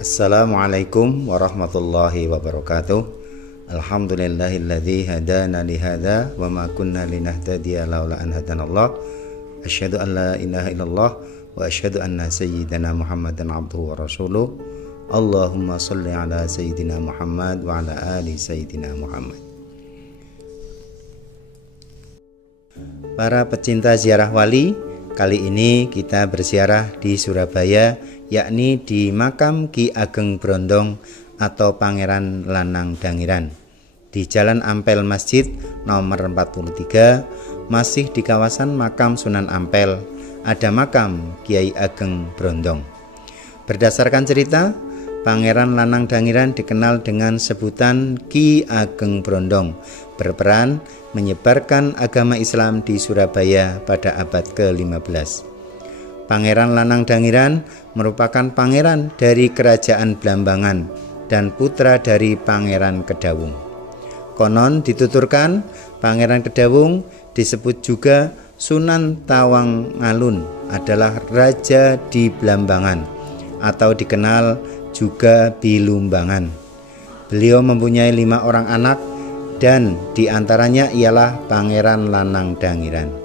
Assalamualaikum warahmatullahi wabarakatuh. Alhamdulillahilladzi hadana li hadza wa ma kunna linahtadiya laula an hadanallah. Asyhadu an la ilaha illallah wa asyhadu anna sayyidana Muhammadan abduhu wa rasuluh. Allahumma shalli ala sayyidina Muhammad wa ala ali sayyidina Muhammad. Para pecinta ziarah wali, kali ini kita berziarah di Surabaya, yakni di makam Ki Ageng Brondong atau Pangeran Lanang Dangiran di Jalan Ampel Masjid nomor 43, masih di kawasan makam Sunan Ampel. Ada makam Kiai Ageng Brondong. Berdasarkan cerita, Pangeran Lanang Dangiran dikenal dengan sebutan Ki Ageng Brondong, berperan menyebarkan agama Islam di Surabaya pada abad ke-15. Pangeran Lanang Dangiran merupakan pangeran dari Kerajaan Blambangan dan putra dari Pangeran Kedawung. Konon dituturkan Pangeran Kedawung disebut juga Sunan Tawangalun adalah raja di Blambangan atau dikenal juga Bilumbangan. Beliau mempunyai 5 orang anak dan diantaranya ialah Pangeran Lanang Dangiran.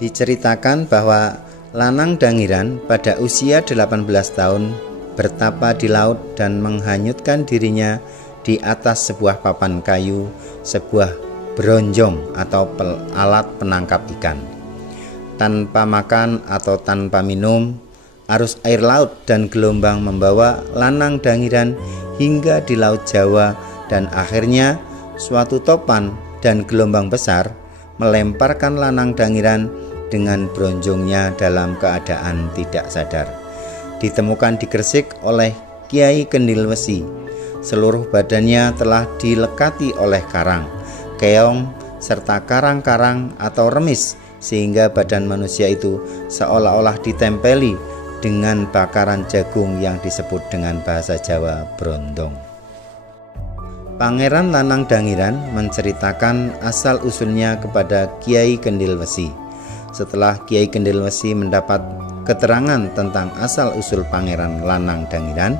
Diceritakan bahwa Lanang Dangiran pada usia 18 tahun bertapa di laut dan menghanyutkan dirinya di atas sebuah papan kayu, sebuah bronjong atau alat penangkap ikan. Tanpa makan atau tanpa minum, arus air laut dan gelombang membawa Lanang Dangiran hingga di Laut Jawa, dan akhirnya suatu topan dan gelombang besar melemparkan Lanang Dangiran dengan bronjongnya dalam keadaan tidak sadar. Ditemukan di Gresik oleh Kiai Kendil Wesi. Seluruh badannya telah dilekati oleh karang, keong, serta karang-karang atau remis, sehingga badan manusia itu seolah-olah ditempeli dengan bakaran jagung yang disebut dengan bahasa Jawa brondong. Pangeran Lanang Dangiran menceritakan asal-usulnya kepada Kiai Kendil Wesi. Setelah Kiai Kendil Wesi mendapat keterangan tentang asal-usul Pangeran Lanang Dangiran,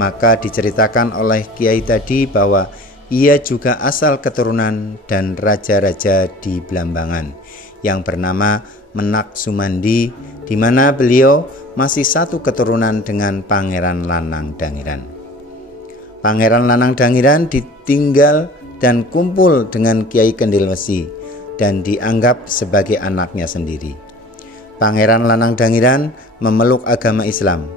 maka diceritakan oleh Kiai tadi bahwa ia juga asal keturunan dan raja-raja di Blambangan yang bernama Menak Sumandi, di mana beliau masih satu keturunan dengan Pangeran Lanang Dangiran. Pangeran Lanang Dangiran ditinggal dan kumpul dengan Kiai Kendil Wesi dan dianggap sebagai anaknya sendiri. Pangeran Lanang Dangiran memeluk agama Islam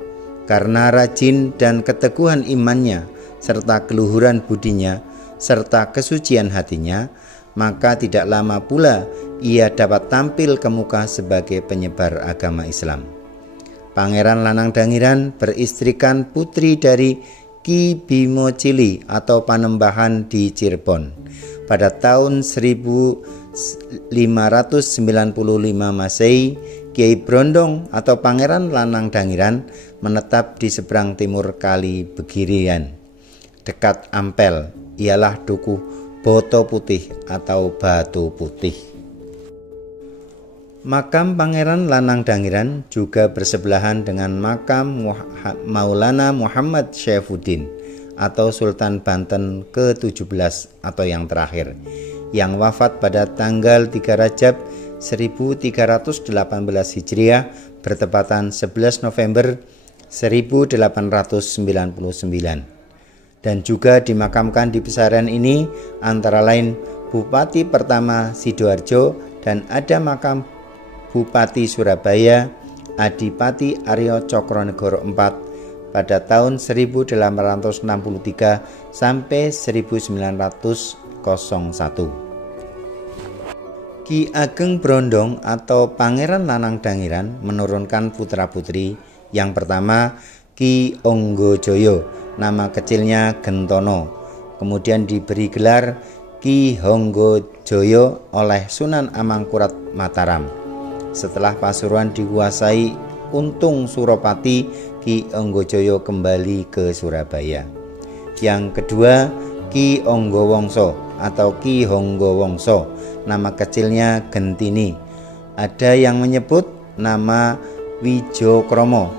karena rajin dan keteguhan imannya serta keluhuran budinya serta kesucian hatinya, maka tidak lama pula ia dapat tampil ke muka sebagai penyebar agama Islam. Pangeran Lanang Dangiran beristrikan putri dari Ki Bimo Cili atau Panembahan di Cirebon. Pada tahun 1595 Masehi, Kiai Brondong atau Pangeran Lanang Dangiran menetap di seberang timur Kali Begirian, dekat Ampel, ialah Dukuh Boto Putih atau Batu Putih. Makam Pangeran Lanang Dangiran juga bersebelahan dengan makam Maulana Muhammad Syaifuddin atau Sultan Banten ke-17 atau yang terakhir, yang wafat pada tanggal 3 Rajab 1318 Hijriah bertepatan 11 November 1899. Dan juga dimakamkan di pesarian ini antara lain Bupati pertama Sidoarjo, dan ada makam Bupati Surabaya Adipati Aryo Cokronegoro IV pada tahun 1863 sampai 1901. Ki Ageng Brondong atau Pangeran Lanang Dangiran menurunkan putra-putri. Yang pertama Ki Onggojoyo, nama kecilnya Gentono, kemudian diberi gelar Ki Honggojoyo oleh Sunan Amangkurat Mataram. Setelah Pasuruan dikuasai Untung Suropati, Ki Onggojoyo kembali ke Surabaya. Yang kedua Ki Onggowongso atau Ki Honggowongso, nama kecilnya Gentini. Ada yang menyebut nama Wijokromo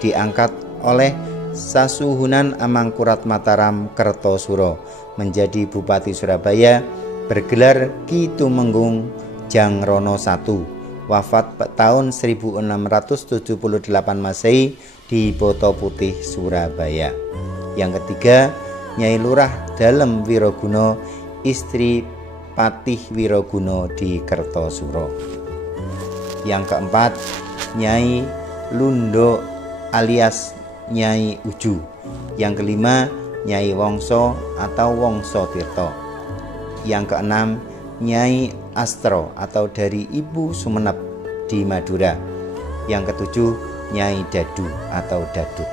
diangkat oleh Sasuhunan Amangkurat Mataram Kertosuro menjadi Bupati Surabaya, bergelar Ki Tumenggung Jangrono I, wafat tahun 1678 Masehi di Boto Putih, Surabaya. Yang ketiga, Nyai Lurah Dalem Wiroguno, istri Patih Wiroguno di Kertosuro. Yang keempat, Nyai Lundo alias Nyai Uju. Yang kelima, Nyai Wongso atau Wongso Tirto. Yang keenam, Nyai Astro atau dari Ibu Sumenep di Madura. Yang ketujuh, Nyai Dadu atau Dadut.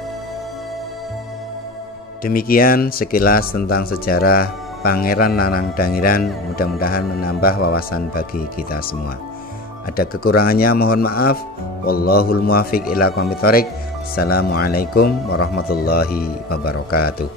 Demikian sekilas tentang sejarah Pangeran Lanang Dangiran, mudah-mudahan menambah wawasan bagi kita semua. Ada kekurangannya mohon maaf. Wallahul muwaffiq ila aqwamit thoriq. Assalamualaikum warahmatullahi wabarakatuh.